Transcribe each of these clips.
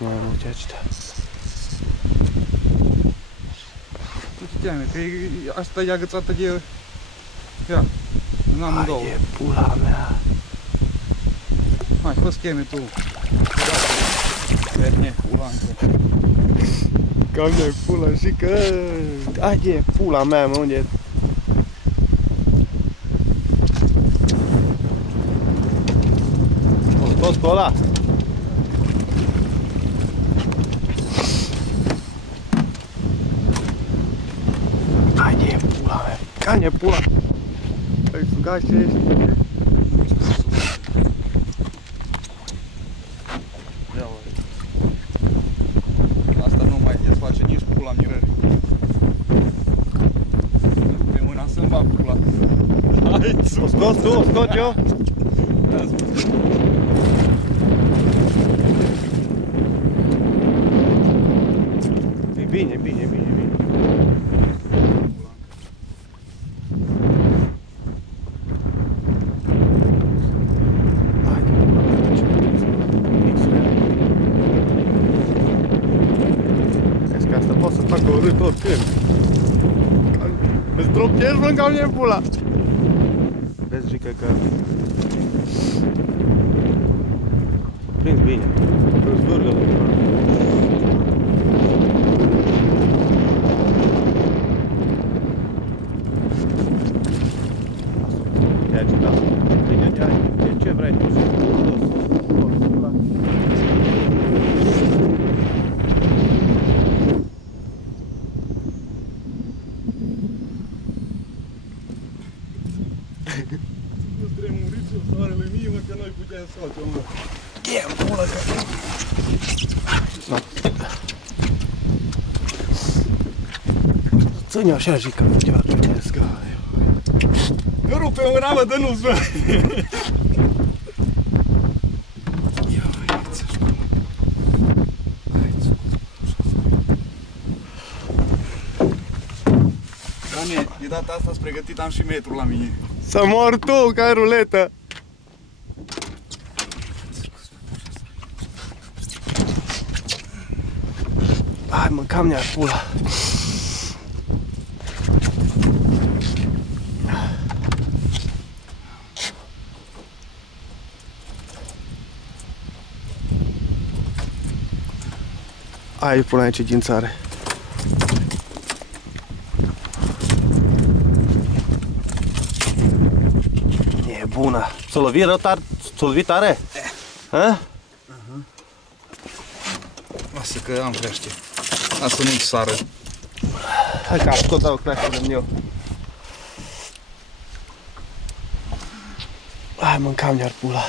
Mai multe aceștia. Știam, că asta e agățată de... Ia, în amândouă. Hai, e pula mea. Hai, fă scheme tu. Verne, pula încă. Cam de pula și că... Hai, e pula mea, mă, unde e? O scos pe ăla? Hai, e pula mea. Cam de pula. Ai sugat și ești. Asta nu mai desface nici pula mirării. Pe mâna să-mi bag pula. Hai, O scos tu, o scot eu? E bine, bine, bine, bine. Poți să fac o rât oricând. Îți tropchezi, mă, cam e pula. Vezi, Gică, că... S-o prins bine. Îți vârgă. Ia ce da. Ia ce vrei tu? Nu tremuriți o soarele mie, mă, că noi puteam să facem, mă. E-mi pula că... Ține-o așa, Gică, chiar ducesc. Nu rupe mâna, mă, dă nu-ți, bă. Ia, uite-ți așa. Doamne, de data asta-s pregătit, am și metru la mine. Să mor tu, ca ruletă! Hai, mă, cam ne-ar pula. Hai, pula aici ghințare. E bună. S-o lovit rău tare? S-o lovit tare? Ha? Lasă că am crește. Lasă nu-ți sară. Hai că am scos dau creșterea în eu. Hai, mâncam iar pula.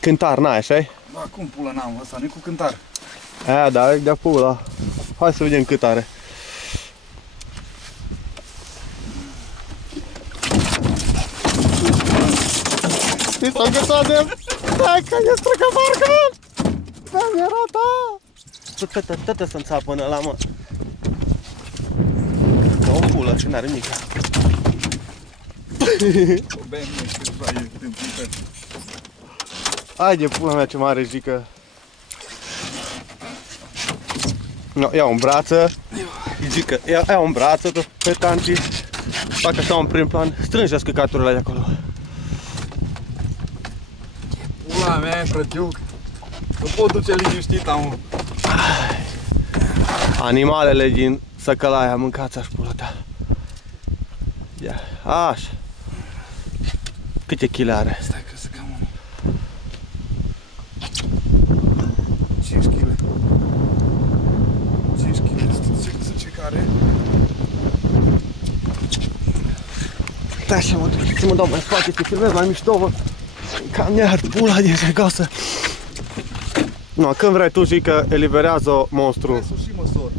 Cântar n-ai, așa-i? Ba, cum pula n-am? Ăsta nu-i cu cântar. Aia, da, e de-a pula. Hai să vedem cât are. Mi s-a găsat de... Hai că e străcăvarcă, mă! Da, mi-era ta! Tătă să-mi țapă până ăla, mă. Ca o pulă și n-are nimic. O bem, nu știu, e tâmpită. Hai de pula mea ce mare, Gică. No, ia-o în brață. Gică, ia-o în brață pe tanci. Fac așa un prim plan. Strânge-ți căcaturile de acolo. Pula mea, frătiuc. Nu pot duce liniștit, am. Animalele din Săcălaia, mâncați-aș pula ta. Ia, așa. Câte chile are? Stai că să cam unul. 5 kg. 5 kg, să ce care? Stai și mă dau mai în spate, te filmez mai mișto, bă. Cam ne-ar pula din regosă. No, când vrei tu, Gică, eliberează monstru. Hai să și măsor.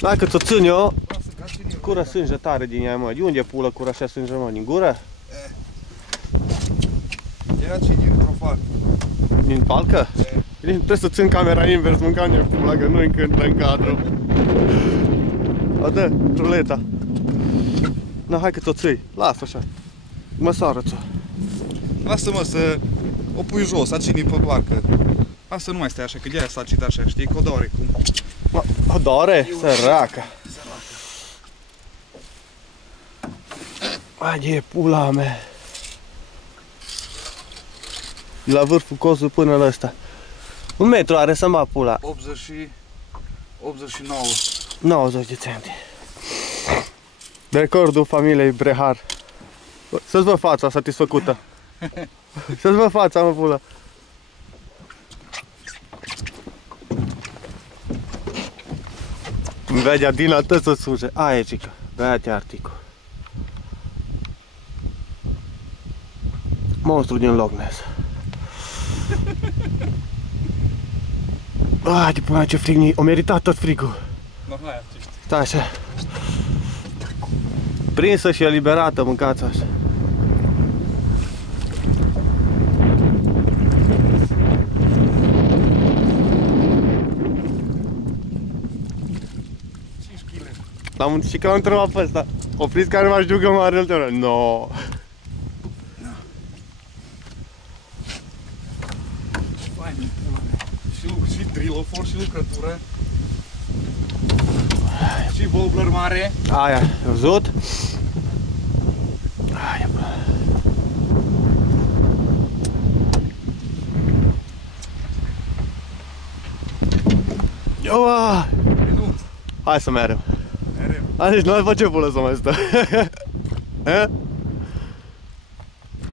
Dacă ți-o țin eu, Lasă ca și mie. cură sânge tare din ea, mă. De unde pulă cură așa sânge, mă? Din gură? Ia ce din profan. Din palcă? Trebuie să țin camera invers, mâncam de pula, că nu-i încântă în cadru. O, dă, ruleta. Na, hai că ți-o ții. Lasă așa. Măsoară-ți-o. Lasă-mă să o pui jos, aținii pe barcă. Asta nu mai stai așa, că de-aia s-a cit așa, știi, că o doare cum. O doare? Săraca. Hai de pula mea. La vârful cozului până la ăsta. 1 metru are să-mi bat pula. 89. 90 de centi. Recordul familiei Brehar. Să-ți văd fața satisfăcută. Să-ți văd fața, mă, pula. Îmi vedea din atât să suje. Aia, cică. Bea-te articul. Monstru din Loch Ness. Ai, de pula, ce frig. O meritat tot frigul. No, hai, artiști. Stai așa. Prinsă și eliberată, mâncați așa. L-am și că l-am întrebat pe ăsta. Opriți care m-aș ducă mare el tău. No. Fain, pula mea. Și drill, for și lucrătură. Și wobbler mare. Aia, ai văzut? Aia, bă. Ioa! Nu. Hai să merem. Mereu. Hai, deci noi facem pula să mai stăm.